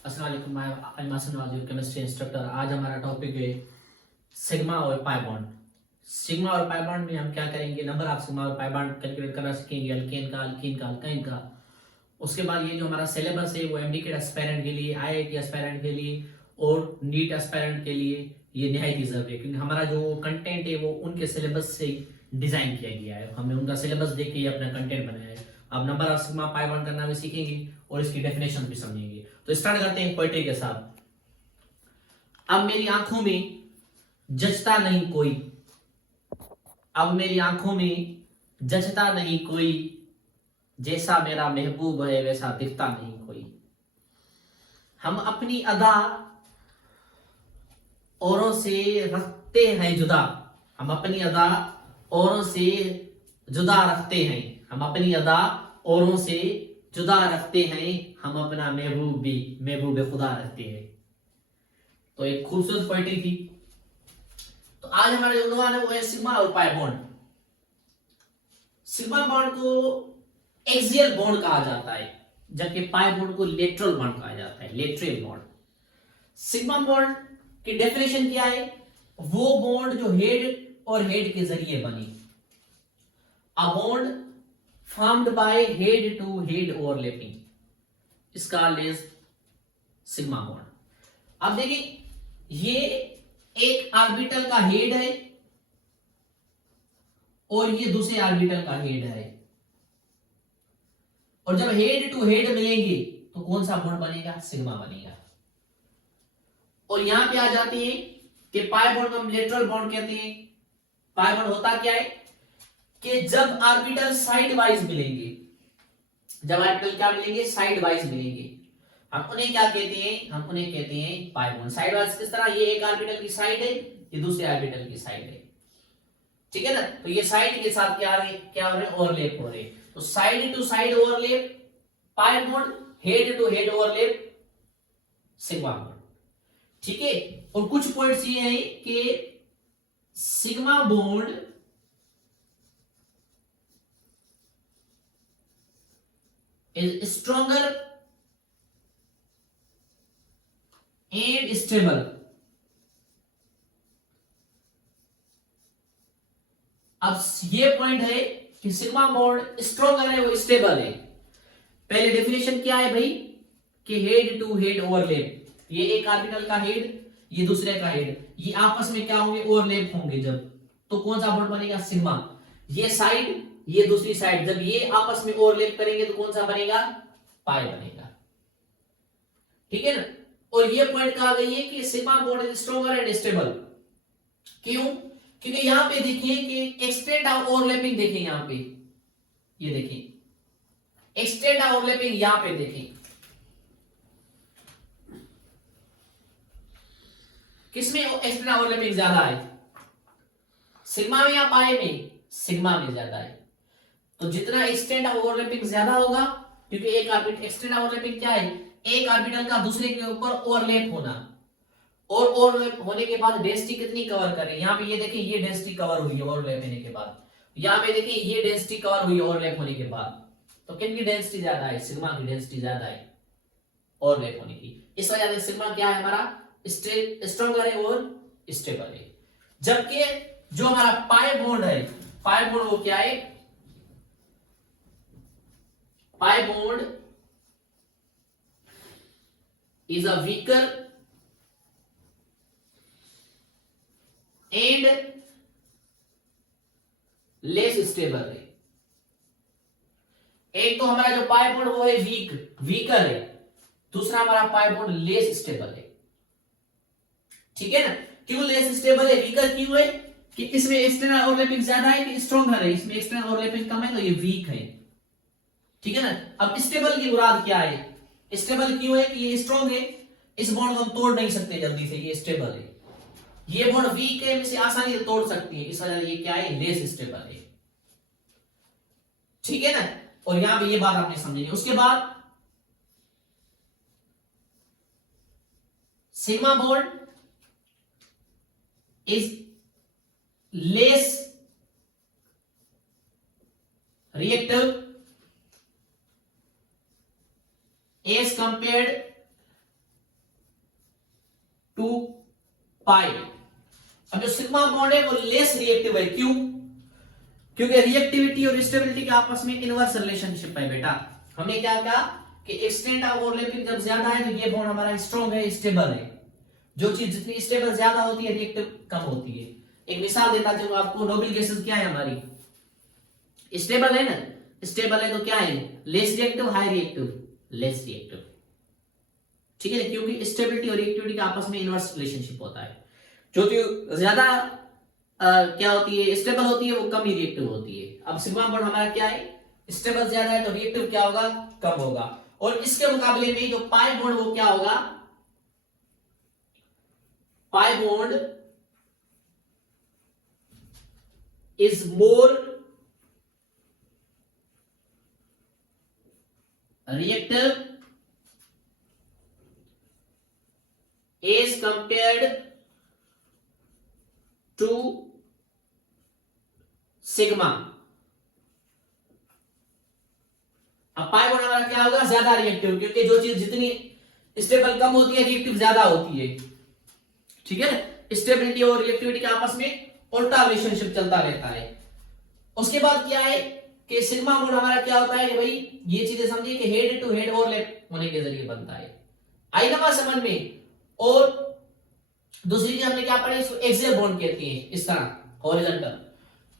अस्सलाम वालेकुम, मैं अनमासन वाजिर केमिस्ट्री इंस्ट्रक्टर। आज हमारा टॉपिक है सिग्मा और पाई बॉन्ड। सिग्मा और पाई बॉन्ड में हम क्या करेंगे, नंबर ऑफ सिग्मा और पाई बॉन्ड कैलकुलेट करना सीखेंगे, अल्केन का, अल्कीन का, अल्काइन का। उसके बाद ये जो हमारा सिलेबस है वो एमडी के एस्पायरेंट के लिए, आईआईटी एस्पायरेंट के लिए और नीट एस्पायरेंट के लिए ये निहायत जरूरी है, क्योंकि हमारा जो कंटेंट है वो उनके सिलेबस से डिजाइन किया गया है। हमने उनका सिलेबस देख के अपना कंटेंट बनाया है। अब number of sigma pi bond करना भी सीखेंगे और इसकी डेफिनेशन भी समझेंगे। तो स्टार्ट करते हैं पोएट्री के साथ। अब मेरी आंखों में जचता नहीं कोई, अब मेरी आंखों में जचता नहीं कोई, जैसा मेरा महबूब है वैसा दिखता नहीं कोई। हम अपनी अदा औरों से रखते हैं जुदा, हम अपनी अदा औरों से जुदा रखते हैं, हम अपनी अदा औरों से जुदा रखते हैं, हम अपना महबूब भी महबूब खुदा रखते हैं। तो एक खूबसूरत पोएट्री थी। तो आज हमारा जो उन्वान है वो है सिग्मा और पाई बॉन्ड। सिग्मा बॉन्ड को एक्सियल बॉन्ड कहा जाता है, जबकि पाई बॉन्ड को लेटरल बॉन्ड कहा जाता है, लेटरल बॉन्ड। सिग्मा बॉन्ड की डेफिनेशन क्या है? वो बॉन्ड जो हेड और हेड के जरिए बनी, a bond formed by head to head overlapping, इसका लेस सिग्मा बॉन्ड। अब देखिए, ये एक ऑर्बिटल का हेड है और ये दूसरे ऑर्बिटल का हेड है, और जब हेड टू हेड मिलेंगे तो कौन सा बॉन्ड बनेगा? सिग्मा बनेगा। और यहां पे आ जाती है कि पाई बॉन्ड को हम लेटरल बॉन्ड कहते हैं। पाई बॉन्ड होता क्या है कि जब ऑर्बिटल साइड वाइज मिलेंगे, जब ऑर्बिटल क्या मिलेंगे? साइड वाइज मिलेंगे, हम उन्हें क्या कहते हैं? हम उन्हें कहते हैं पाई बॉन्ड। साइड वाइज किस तरह? ये एक ऑर्बिटल की साइड है, ये दूसरे ऑर्बिटल की साइड है, ठीक है ना। तो ये साइड के साथ क्या हो रहे? ओवरलैप हो रहे। तो side to side overlap pi bond, head to head overlap sigma bond, ठीक है। और कुछ पॉइंट्स ये हैं कि sigma bond is stronger and stable. अब ये पॉइंट है कि सिग्मा बॉन्ड स्ट्रॉन्गर है, वो स्टेबल है। पहले डेफिनेशन क्या है भाई? कि हेड टू हेड ओवरलैप, ये एक ऑर्बिटल का हेड, ये दूसरे का हेड, ये आपस में क्या होंगे? ओवरलैप होंगे जब, तो कौन सा बॉन्ड बनेगा? सिग्मा। ये साइड, ये दूसरी साइड, जब ये आपस में ओवरलैप करेंगे तो कौन सा बनेगा? पाई बनेगा, ठीक है ना। और ये पॉइंट कहा गई है कि sigma bond is stronger and stable. क्यों? क्योंकि यहां पे देखिए कि एक्सटेंड ऑफ ओवरलैपिंग, देखिए यहां पे, ये देखिए एक्सटेंड ऑफ ओवरलैपिंग, यहां पे देखिए किसमें एक्सटेंड ऑफ ओवरलैपिंग ज्यादा है? सिग्मा में या पाई में? सिग्मा में ज्यादा है। तो जितना एक्सटेंड ऑफ ओवरलैपिंग ज्यादा होगा, क्योंकि एक ऑर्बिट, एक्सटेंड ऑफ ओवरलैपिंग क्या है? एक ऑर्बिटल का दूसरे के ऊपर ओवरलैप होना, और ओवरलैप होने के बाद डेंसिटी कितनी कवर करे? यहाँ पे ये देखिए, ये डेंसिटी कवर हुई है ओवरलैप होने के बाद, यहाँ पे देखिए ये डेंसिटी कवर हुई है ओवरलैप होने के बाद। तो किन की डेंसिटी ज्यादा है? सिग्मा की डेंसिटी ज्यादा है ओवरलैप होने की। इस वजह से सिग्मा क्या है हमारा? स्ट्रॉन्गर है और स्टेबल है। जबकि जो हमारा पाई बॉन्ड है, पाई बॉन्ड वो क्या है? पाई bond is a weaker and less stable है। एक तो हमारा जो पाई बॉन्ड वो है वीकर है, दूसरा हमारा पाई बॉन्ड लेस स्टेबल है, ठीक है ना। क्यों लेस स्टेबल है, वीकर क्यों है? कि इसमें एक्सटर्नल ओवरलैपिंग ज्यादा है कि स्ट्रॉन्गर है? इसमें एक्सटर्नल ओवरलैपिंग कम है तो ये वीक है, ठीक है ना। अब स्टेबल की मुराद क्या है? स्टेबल क्यों है? कि ये स्ट्रॉन्ग है, इस बॉन्ड को हम तोड़ नहीं सकते जल्दी से, ये स्टेबल है। ये बॉन्ड वीक है, इसे आसानी से तोड़ सकती है, इस वजह से ये क्या है? लेस स्टेबल है, ठीक है ना। और यहां पे ये बात आपने समझनी है। उसके बाद sigma bond is less reactive as compared to pi. अब जो सिग्मा बॉन्ड है वो लेस रिएक्टिव है, क्यों? क्योंकि रिएक्टिविटी और स्टेबिलिटी के आपस में इनवर्स रिलेशनशिप है बेटा। हमने क्या कहा कि एक्सटेंट ऑफ ओवरलैपिंग जब ज्यादा है तो ये बॉन्ड हमारा स्ट्रॉन्ग है, स्टेबल है। जो चीज जितनी स्टेबल ज्यादा होती है रिएक्टिव कम होती है। एक मिसाल देता चलूं आपको, नोबल गैसेस क्या है हमारी, स्टेबल है ना, स्टेबल है तो क्या है, less reactive, high reactive, less reactive, ठीक है, क्योंकि स्टेबिलिटी और रिएक्टिविटी का आपस में इनवर्स रिलेशनशिप होता है। जो ज्यादा क्या होती है, स्टेबल होती है, वो कम ही रिएक्टिव होती है। अब सिग्मा बॉन्ड हमारा क्या है, स्टेबल ज्यादा है तो रिएक्टिव क्या होगा, कम होगा। और इसके मुकाबले में जो पाई बॉन्ड वो क्या होगा, pi bond is more reactive as compared to sigma. अब पाई बॉन्ड हमारा क्या होगा, ज्यादा रिएक्टिव, क्योंकि जो चीज जितनी स्टेबल कम होती है रिएक्टिव ज्यादा होती है, ठीक है ना। स्टेबिलिटी और रिएक्टिविटी के आपस में उल्टा रिलेशनशिप चलता रहता है। उसके बाद क्या है कि सिग्मा बॉन्ड हमारा क्या होता है कि भाई ये चीजें समझिए कि हेड टू हेड ओवरलैप होने के जरिए बनता है, आई ना बात समझ में। और दूसरी चीज हमने क्या पढ़ी, इसको एक्सियल बॉन्ड कहते हैं, इस तरह हॉरिजॉन्टल।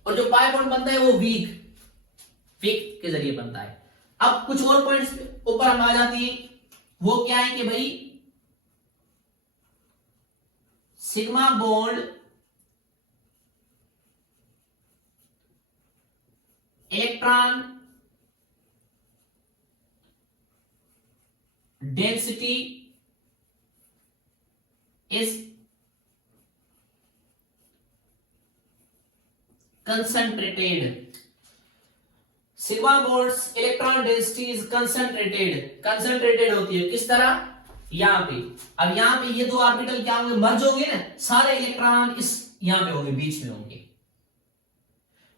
और जो पाई बॉन्ड बनता है वो वीक के जरिए बनता है। अब कुछ और पॉइंट्स ऊपर हम आ जाती है, वो क्या है कि भाई sigma bond electron density is concentrated. Sigma bonds electron density is concentrated होती है, किस तरह, यहां पे। अब यहां पे ये दो ऑर्बिटल क्या होंगे, मर्ज होंगे ना, सारे इलेक्ट्रॉन इस यहां पे होंगे, बीच में होंगे।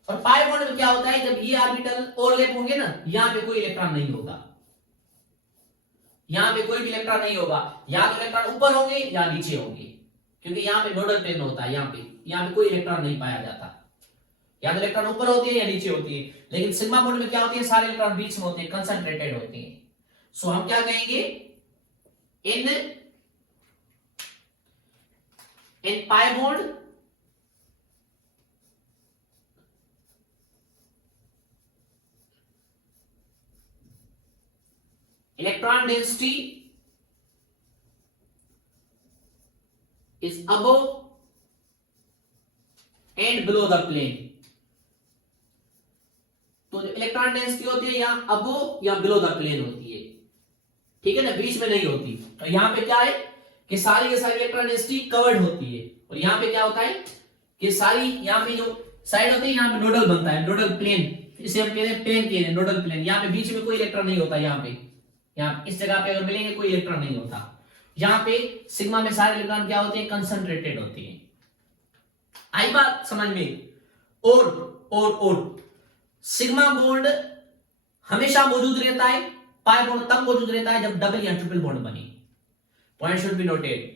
और पाई बॉन्ड में क्या होता है, जब ये ऑर्बिटल ओवरलैप होंगे ना, यहां पे कोई इलेक्ट्रॉन नहीं होगा, यहां पे कोई भी इलेक्ट्रॉन नहीं होगा, या तो इलेक्ट्रॉन ऊपर होंगे या नीचे होंगे, क्योंकि यहां पे नोडल प्लेन होता है, यहां पे कोई इलेक्ट्रॉन नहीं पाया जाता, या तो इलेक्ट्रॉन ऊपर होती है या नीचे होती है। लेकिन सिग्मा बॉन्ड में क्या होती है, सारे इलेक्ट्रॉन बीच में होते हैं, कंसंट्रेटेड होते हैं। सो हम क्या कहेंगे, in pi bond electron density is above and below the plane। तो इलेक्ट्रॉन डेंसिटी होती है या अबोव या बिलो द प्लेन होती है, ठीक है ना, बीच में नहीं होती। तो यहां पे क्या है कि सारी के सारी इलेक्ट्रॉन डेंसिटी कवर्ड होती है। और यहां पे क्या होता है कि सारी यहां पे जो साइड होती है, यहां पे नोडल बनता है, नोडल प्लेन, इसे हम कहते हैं प्लेन, कहते हैं नोडल प्लेन। यहां पे बीच में कोई इलेक्ट्रॉन नहीं होता, यहाँ इस जगह पे अगर मिलेंगे कोई इलेक्ट्रॉन नहीं होता। यहाँ पे सिग्मा में सारे इलेक्ट्रॉन क्या होते हैं, कंसंट्रेटेड होते हैं। आई बात समझ में। और सिग्मा बॉन्ड हमेशा मौजूद रहता है, पाई बॉन्ड तब मौजूद रहता है जब डबल या ट्रिपल बॉन्ड बने। Point should be noted,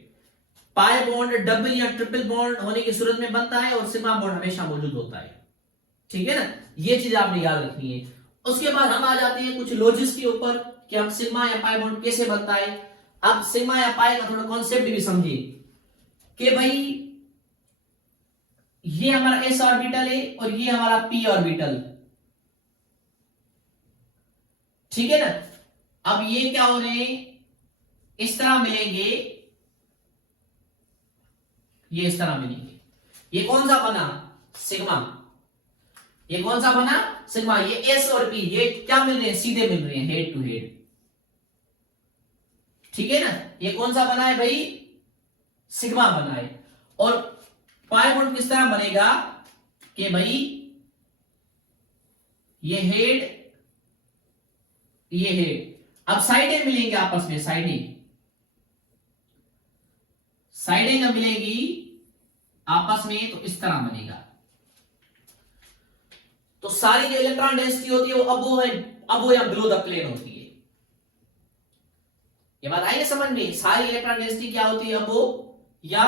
pi bond double या ट्रिपल बॉन्ड होने की सूरत में बनता है और सिग्मा बॉन्ड हमेशा मौजूद होता है, ठीक है ना, ये चीज आपने याद रखनी है। उसके बाद हम आ जाते हैं कुछ लॉजिक्स के ऊपर कि हम सिग्मा या पाई बॉन्ड कैसे बनता है। अब सिग्मा या पाई का थोड़ा कॉन्सेप्ट भी समझिए कि भाई ये हमारा एस ऑर्बिटल है और ये हमारा पी ऑर्बिटल, ठीक है ना। अब ये क्या हो रहे हैं, इस तरह मिलेंगे, ये इस तरह मिलेंगे। ये कौन सा बना, सिग्मा। ये कौन सा बना, सिग्मा। ये एस और पी ये क्या मिल रहे हैं, सीधे मिल रहे हैं, हेड टू हेड, ठीक है ना। ये कौन सा बना है भाई, सिग्मा बना है। और पाई बॉन्ड किस तरह बनेगा कि भाई ये हेड, ये हेड। अब साइडें मिलेंगे आपस में, साइडें जब मिलेगी आपस में तो इस तरह बनेगा। तो सारी जो इलेक्ट्रॉन डेंसिटी होती है वो अबो या बिलो द प्लेन होती है। ये बात आई ना समझ में, सारी इलेक्ट्रॉन डेंसिटी क्या होती है, अबो या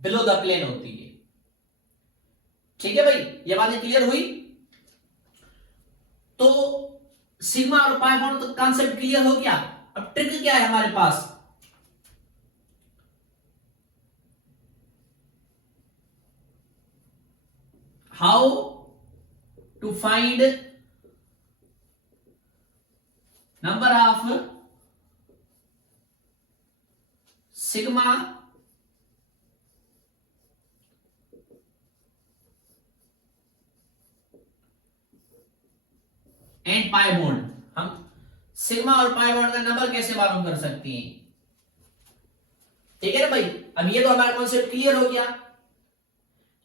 बिलो द प्लेन होती है। ठीक है भाई, ये बातें क्लियर हुई। तो सिग्मा और पाई बॉन्ड तो कॉन्सेप्ट क्लियर हो गया। अब ट्रिक क्या है हमारे पास, how to find number of sigma and pi bond. हम सिग्मा और पाई बॉन्ड का नंबर कैसे मालूम कर सकते हैं। ठीक है ना भाई, अब ये तो हमारा कॉन्सेप्ट क्लियर हो गया।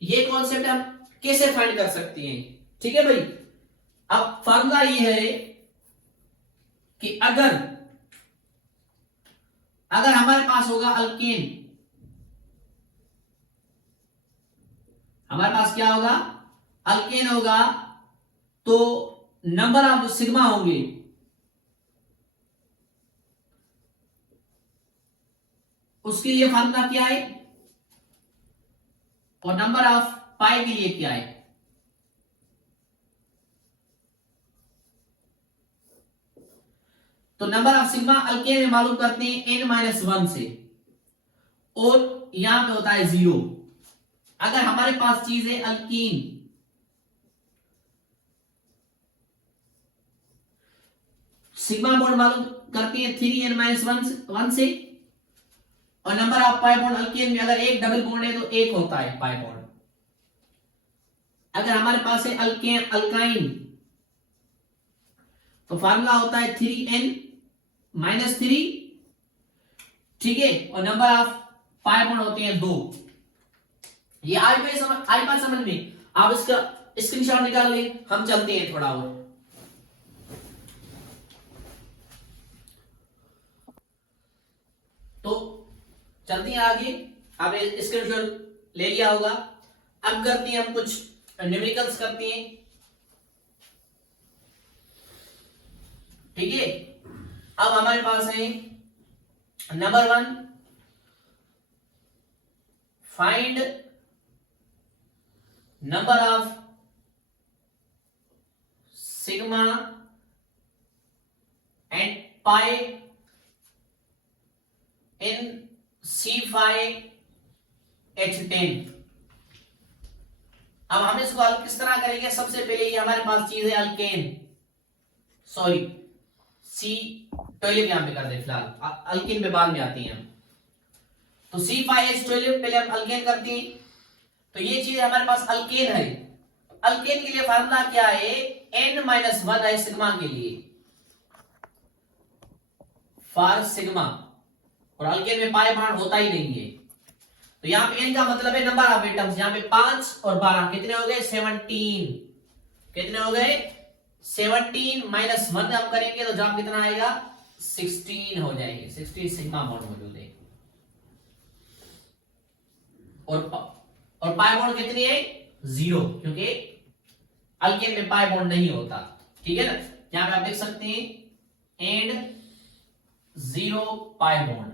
ये कॉन्सेप्ट हम कैसे फाइंड कर सकते हैं। ठीक है भाई, अब फार्मूला ये है कि अगर हमारे पास होगा अल्केन, हमारे पास क्या होगा, अल्केन होगा, तो नंबर ऑफ जो सिग्मा होंगे उसके लिए फार्मूला क्या है, और नंबर ऑफ पाई के लिए क्या है। तो नंबर ऑफ सिग्मा अल्केन में मालूम करते हैं n-1 से, और यहां पे होता है 0। अगर हमारे पास चीज है अल्कीन, सिग्मा बॉन्ड मालूम करते हैं 3n-1 से, और number of pi bond alkane में अगर एक डबल बॉन्ड है तो एक होता है पाई बॉन्ड। अगर हमारे पास है अल्केन अल्काइन तो फार्मूला होता है 3n-3, ठीक है, और नंबर ऑफ पाई बॉन्ड होते हैं 2। ये आई बात समझ में, आप इसका स्क्रीनशॉट निकाल लें, हम चलते हैं थोड़ा और। तो चलते हैं आगे, आप स्क्रीनशॉट ले लिया होगा। अब करते हैं हम कुछ न्यूमेरिकल्स करते हैं। ठीक है, अब हमारे पास है number 1, find number of sigma and pi in C5H10। अब हम इसको हल किस तरह करेंगे, सबसे पहले ये हमारे पास चीज है अल्केन, सॉरी C12 यहां पे कर दे फिलहाल, अल्केन पे बाद में आती हैं हम। तो C5H12 पहले हम अल्केन करते हैं। तो ये चीज हमारे पास अल्केन है। अल्केन के लिए फार्मूला क्या है, n-1 है सिग्मा के लिए, फॉर सिग्मा, और अल्केन में पाई बॉन्ड होता ही नहीं है। तो यहां पे n का मतलब है नंबर ऑफ एटम्स, यहां पे 5 और 12 कितने हो गए, 17। कितने हो गए, 17 - 1 हम करेंगे तो जवाब कितना आएगा, 16 हो जाएंगे। 16 सिग्मा बॉन्ड मौजूद है, और पाई बॉन्ड कितनी है, 0, क्योंकि अल्केन में पाई बॉन्ड नहीं होता। ठीक है ना, यहां पे आप देख सकते हैं एंड 0 पाई बॉन्ड।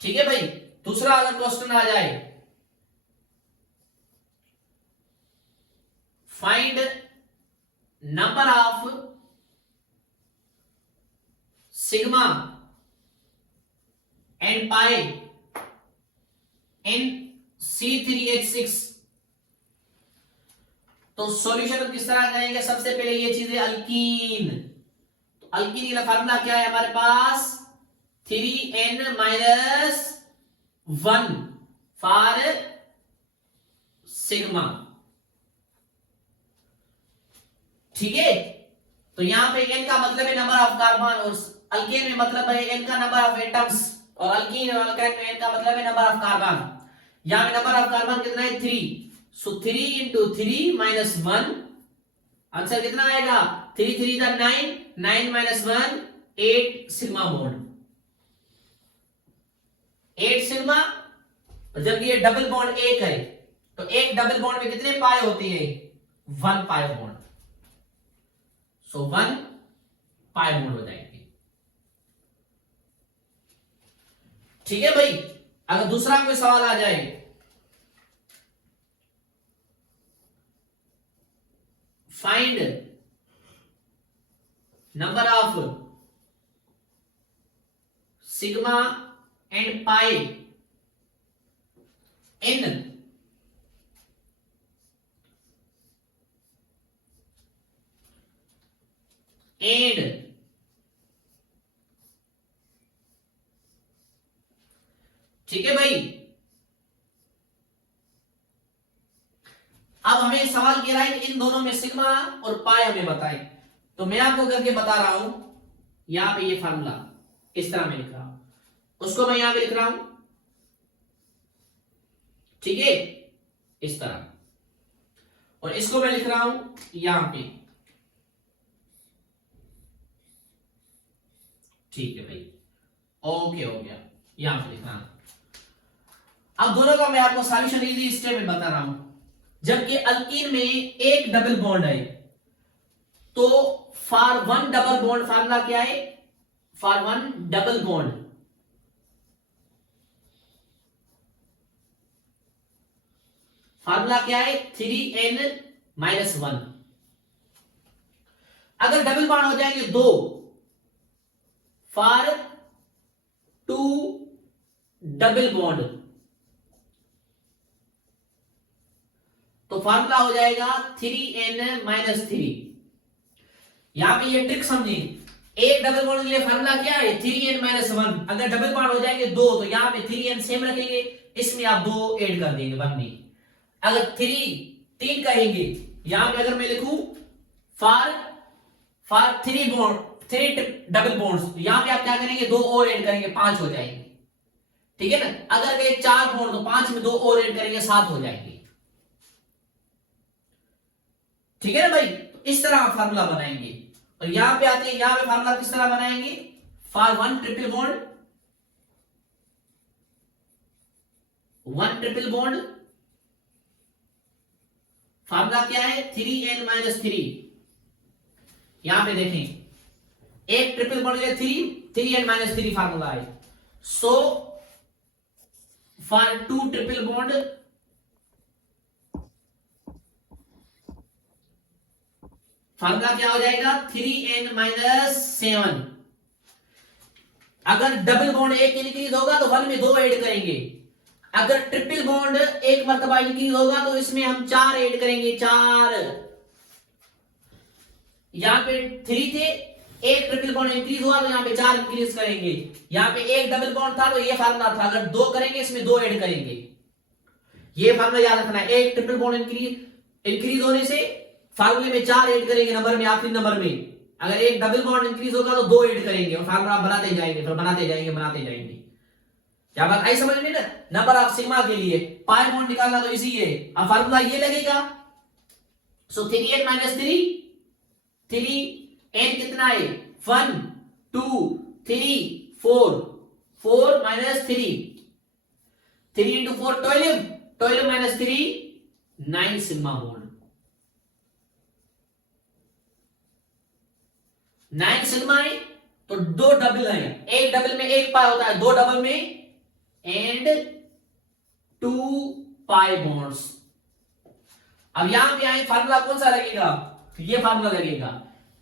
ठीक है भाई, दूसरा अगर क्वेश्चन आ जाए, find number of sigma and pi in C3H6। तो सॉल्यूशन किस तरह करेंगे, सबसे पहले ये चीज है अल्कीन। तो अल्कीन का फार्मूला क्या है हमारे पास, 3n-1 फॉर सिग्मा। ठीक है, तो यहां पे n का मतलब है नंबर ऑफ कार्बन, और अल्केन में मतलब है n का नंबर ऑफ एटम्स, और अल्कीन और अल्काइन में n का मतलब है नंबर ऑफ कार्बन। यहां पे नंबर ऑफ कार्बन कितना है, 3। सो 3 × 3 - 1, आंसर कितना आएगा, 3 3 9, 9 - 1 8 सिग्मा बॉन्ड, 8 सिग्मा। जब ये डबल बॉन्ड 1 है तो एक डबल बॉन्ड में कितने पाई होती है, 1 पाई बॉन्ड। सो 1 पाई बॉन्ड हो जाएगी। ठीक है भाई। अगर दूसरा कोई सवाल आ जाए, find number of sigma and pi in and ठीक है भाई। अब हमें सवाल कह रहा है कि इन दोनों में सिग्मा और पाई हमें बताएं, तो मैं आपको करके बता रहा हूं। यहां पे ये फार्मूला इस तरह मैं लिख रहा हूं, उसको मैं यहां पे लिख रहा हूं, ठीक है, इस तरह, और इसको मैं लिख रहा हूं यहां पे, ठीक है भाई, ओके हो गया, यहां पे लिखना। अब दोनों का मैं आपको सॉल्यूशन इजी स्टेप में बता रहा हूं। जबकि अल्कीन में एक डबल बॉन्ड है, तो for one double bond formula क्या है? For one double bond formula क्या है? 3n-1। अगर डबल बॉन्ड हो जाएंगे दो, फॉर टू डबल बॉन्ड, तो फार्मूला हो जाएगा 3n-3। यहां पे ये ट्रिक समझिए, एक डबल बॉन्ड के लिए फार्मूला क्या है? 3n-1। अगर डबल बॉन्ड हो जाएंगे दो, तो यहां पे 3n सेम रखेंगे, इसमें आप दो ऐड कर देंगे 1 में। अगर 3 कहेंगे, यहां पे अगर मैं लिखूं फॉर 3 डबल बॉन्ड्स, यहां पे आप क्या करेंगे? दो और ऐड करेंगे, 5 हो जाएंगे, ठीक है ना। अगर कहे 4 बॉन्ड, तो 5 में दो और ऐड करेंगे, 7 हो जाएंगे, ठीक है ना भाई। तो इस तरह आप फार्मूला बनाएंगे। और यहां पे आते हैं, यहां पे फार्मूला किस तरह बनाएंगे? For one triple bond formula क्या है? 3n-3। यहां पे देखें, एक ट्रिपल बॉन्ड के 3n-3 फार्मूला है। So for two triple bond formula क्या हो जाएगा? 3n-7। अगर डबल बॉन्ड एक इंक्रीज होगा तो 1 में 2 ऐड करेंगे। अगर ट्रिपल बॉन्ड एक मर्तबा इंक्रीज होगा तो इसमें हम 4 ऐड करेंगे, 4। यहां पे 3 थे, एक ट्रिपल बॉन्ड इंक्रीज हुआ तो यहां पे 4 इंक्रीज करेंगे। यहां पे एक डबल बॉन्ड था तो ये फार्मूला था, अगर 2 करेंगे इसमें 2 ऐड करेंगे। ये फार्मूला याद रखना है, एक ट्रिपल बॉन्ड इंक्रीज होने से फार्मूले में 4 ऐड करेंगे नंबर में, आखिरी नंबर में। अगर एक डबल बॉन्ड इंक्रीज होगा तो 2 ऐड करेंगे, और फार्मूला बनाते जाएंगे, फिर बनाते जाएंगे। क्या बात आई समझ में ना? नंबर ऑफ सिग्मा के लिए पाई बॉन्ड निकालना तो इजी है। अब फार्मूला ये लगेगा, सो 3n-3, 3n कितना है? 1 2 3 4, 4 - 3, 3 × 4 12, 12 - 3 9 सिग्मा बॉन्ड। 9 सिग्मा है तो 2 डबल है, एक डबल में 1 पाई होता है, 2 डबल में एंड 2 पाई बॉन्ड्स। अब यहां पे आए, फार्मूला कौन सा लगेगा? ये फार्मूला लगेगा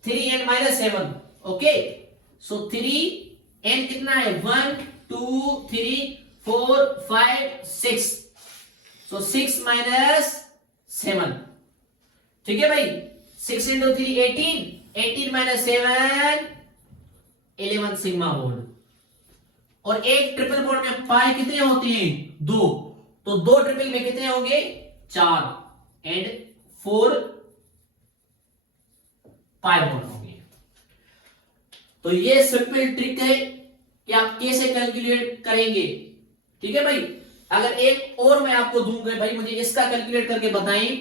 3n-7। ओके, सो 3n कितना है? 1 2 3 4 5 6, सो 6 - 7, ठीक है भाई। 6 × 3 18, 18 - 7 11 सिग्मा बॉन्ड। और एक ट्रिपल बॉन्ड में पाई कितने होते हैं? 2, तो 2 ट्रिपल में कितने होंगे? 4 एंड 4 पाई बॉन्ड होंगे। तो ये सिंपल ट्रिक है कि आप कैसे कैलकुलेट करेंगे, ठीक है भाई। अगर एक और मैं आपको दूंगा, भाई मुझे इसका कैलकुलेट करके बताएं,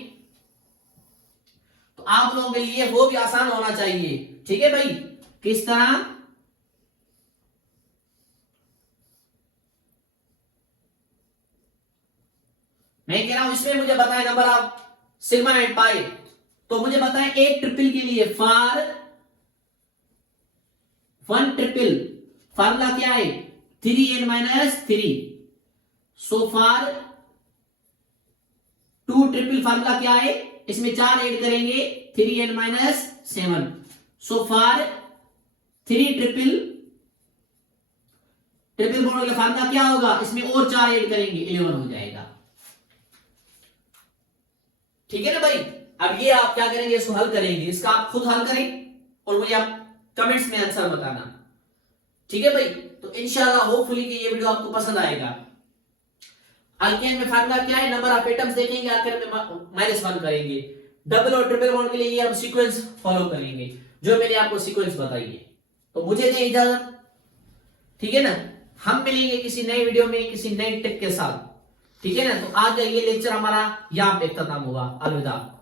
तो आप लोगों के लिए वो भी आसान होना चाहिए, ठीक है भाई। किस तरह? मैं कह रहा हूं इसमें मुझे बताएं नंबर ऑफ सिग्मा एंड पाई, तो मुझे बताएं एक ट्रिपल के लिए फॉर वन ट्रिपल फार्मूला क्या है? 3n-3। सो फार 2 ट्रिपल फार्मूला क्या है, इसमें 4 ऐड करेंगे 3n-7। सो फार 3 ट्रिपल बॉन्ड का फार्मूला क्या होगा, इसमें और 4 ऐड करेंगे 11 हो जाएगा। ठीक है ना भाई। अब ये आप क्या करेंगे, इसको हल करेंगे, इसका आप खुद हल करें और मुझे आप कमेंट्स में आंसर बताना। ठीक है भाई। तो इंशाल्लाह होपफुली कि ये वीडियो आपको पसंद आएगा। अल्केन में फार्मूला क्या है, नंबर ऑफ एटम्स देखेंगे, आखिर में -1 करेंगे। डबल और ट्रिपल बॉन्ड के लिए ये हम सीक्वेंस फॉलो करेंगे जो मैंने आपको सीक्वेंस बताई है। तो मुझे दें इजाजत। ठीक है ना, हम मिलेंगे किसी नए वीडियो में किसी नए टिप के साथ। ठीक है ना। तो आज का ये लेक्चर हमारा यहाँ पे खत्म हुआ। अलविदा।